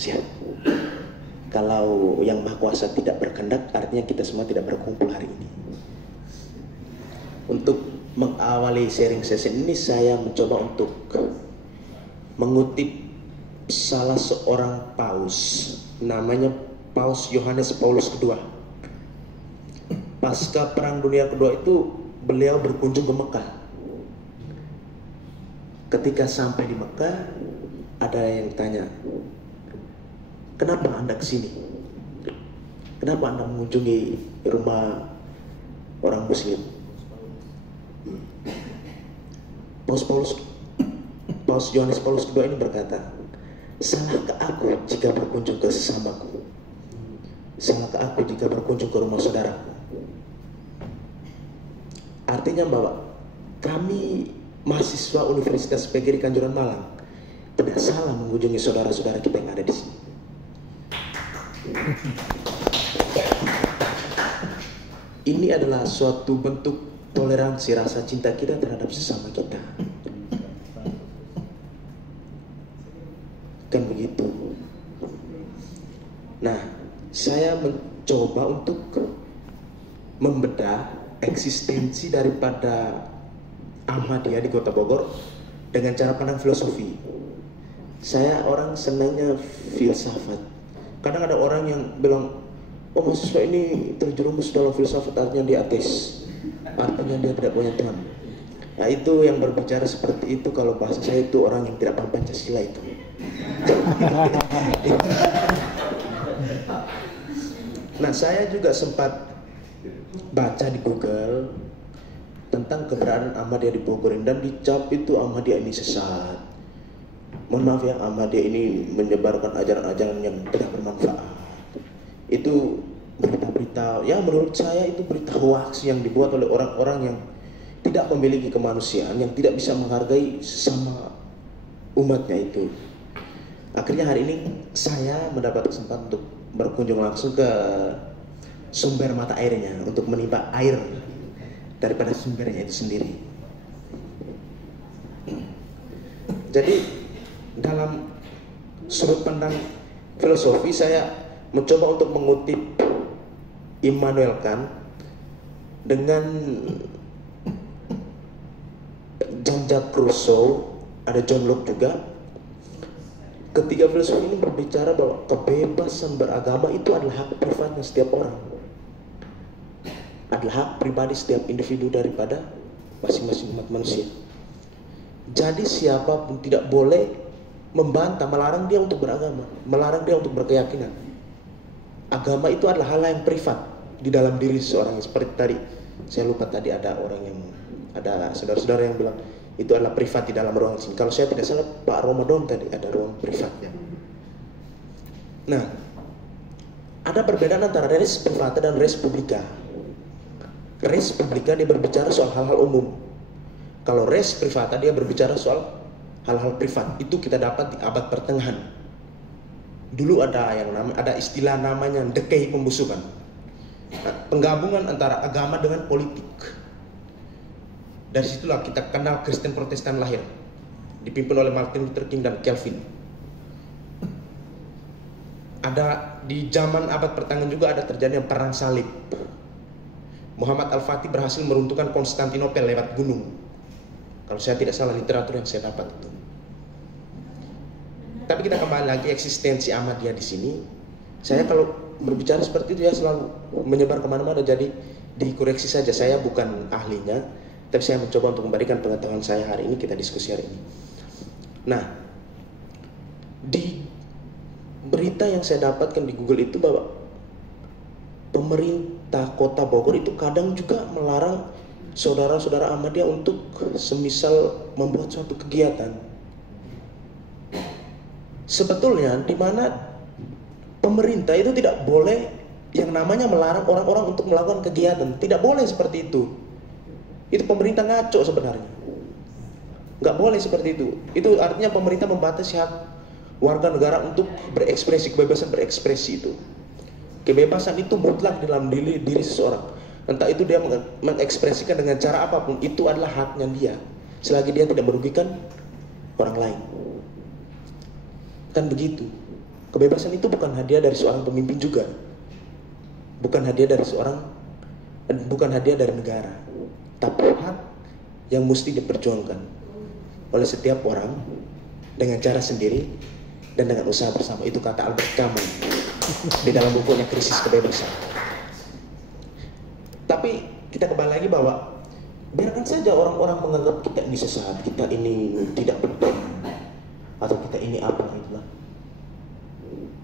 siap. Kalau yang Maha Kuasa tidak berkehendak, artinya kita semua tidak berkumpul hari ini. Untuk mengawali sharing session ini, saya mencoba untuk mengutip salah seorang paus, namanya Paus Yohanes Paulus II. Pasca Perang Dunia Kedua itu beliau berkunjung ke Mekah. Ketika sampai di Mekah, ada yang tanya, kenapa Anda kesini? Kenapa Anda mengunjungi rumah orang Muslim? Paus Yohanes Paulus II ini berkata, salahkah aku jika berkunjung ke sesamaku? Salahkah aku jika berkunjung ke rumah saudaraku? Artinya bahwa kami mahasiswa Universitas PGRI Kanjuran Malang tidak salah mengunjungi saudara-saudara kita yang ada di sini. Ini adalah suatu bentuk toleransi rasa cinta kita terhadap sesama kita. Kan begitu. Nah, saya mencoba untuk membedah eksistensi daripada Ahmadiyah di Kota Bogor dengan cara pandang filosofi. Saya orang senangnya filsafat. Kadang ada orang yang bilang, oh mahasiswa ini terjerumus dalam filsafat, artinya dia ateis, artinya dia tidak punya Tuhan. Nah itu yang berbicara seperti itu, kalau bahasa saya itu orang yang tidak paham Pancasila itu. Nah saya juga sempat baca di Google tentang keberadaan Ahmadiyah di Bogor, dan dicap itu Ahmadiyah ini sesat. Mohon maaf ya, Ahmadiyah ini menyebarkan ajaran-ajaran yang tidak bermanfaat. Itu berita-berita, ya menurut saya itu berita hoax yang dibuat oleh orang-orang yang tidak memiliki kemanusiaan, yang tidak bisa menghargai sesama umatnya itu. Akhirnya hari ini saya mendapat kesempatan untuk berkunjung langsung ke sumber mata airnya, untuk menimba air daripada sumbernya itu sendiri. Jadi dalam sudut pandang filosofi, saya mencoba untuk mengutip Immanuel Kant dengan Jean-Jacques Rousseau, ada John Locke juga. Ketiga filsuf ini berbicara bahwa kebebasan beragama itu adalah hak privatnya setiap orang, adalah hak pribadi setiap individu daripada masing-masing umat manusia. Jadi siapapun tidak boleh membantah, melarang dia untuk beragama, melarang dia untuk berkeyakinan. Agama itu adalah hal yang privat di dalam diri seseorang. Seperti tadi, saya lupa tadi ada orang yang, ada saudara-saudara yang bilang itu adalah privat di dalam ruang sini. Kalau saya tidak salah Pak Ramadan tadi ada ruang privatnya. Nah, ada perbedaan antara res privata dan res publica. Res publica dia berbicara soal hal-hal umum. Kalau res privata dia berbicara soal hal-hal privat. Itu kita dapat di abad pertengahan. Dulu ada istilah namanya dekei pembusukan. Nah, penggabungan antara agama dengan politik. Dari situlah kita kenal Kristen Protestan lahir, dipimpin oleh Martin Luther King dan Calvin. Ada di zaman abad pertengahan juga ada terjadi perang salib. Muhammad Al-Fatih berhasil meruntuhkan Konstantinopel lewat gunung. Kalau saya tidak salah literatur yang saya dapat itu. Tapi kita kembali lagi eksistensi Ahmadiyah di sini. Saya kalau berbicara seperti itu ya selalu menyebar kemana-mana, jadi dikoreksi saja. Saya bukan ahlinya, tapi saya mencoba untuk memberikan pengetahuan saya hari ini, kita diskusi hari ini. Nah, di berita yang saya dapatkan di Google itu bahwa pemerintah Kota Bogor itu kadang juga melarang saudara-saudara Ahmadiyah untuk semisal membuat suatu kegiatan. Sebetulnya di mana pemerintah itu tidak boleh yang namanya melarang orang-orang untuk melakukan kegiatan. Tidak boleh seperti itu. Itu pemerintah ngaco sebenarnya. Nggak boleh seperti itu. Itu artinya pemerintah membatasi hak warga negara untuk berekspresi, kebebasan berekspresi itu. Kebebasan itu mutlak dalam diri seseorang. Entah itu dia mengekspresikan dengan cara apapun, itu adalah haknya dia, selagi dia tidak merugikan orang lain. Kan begitu. Kebebasan itu bukan hadiah dari seorang pemimpin juga. Bukan hadiah dari negara. Tapi hak yang mesti diperjuangkan oleh setiap orang dengan cara sendiri dan dengan usaha bersama. Itu kata Albert Camus di dalam bukunya Krisis Kebebasan. Tapi kita kembali lagi bahwa biarkan saja orang-orang menganggap kita ini sesat, kita ini tidak benar, atau kita ini apa itulah.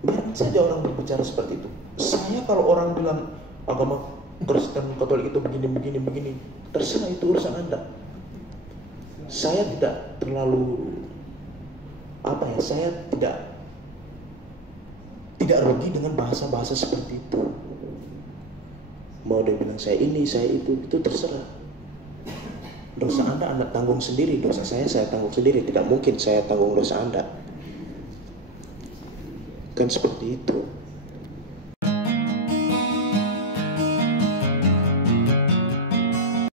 Biarkan saja orang berbicara seperti itu. Saya kalau orang bilang agama Kristen Katolik itu begini, terserah, itu urusan Anda. Saya tidak terlalu saya tidak rugi dengan bahasa-bahasa seperti itu. Mau dia bilang saya ini, saya itu terserah. Dosa Anda tanggung sendiri, dosa saya tanggung sendiri. Tidak mungkin saya tanggung dosa Anda. Kan seperti itu.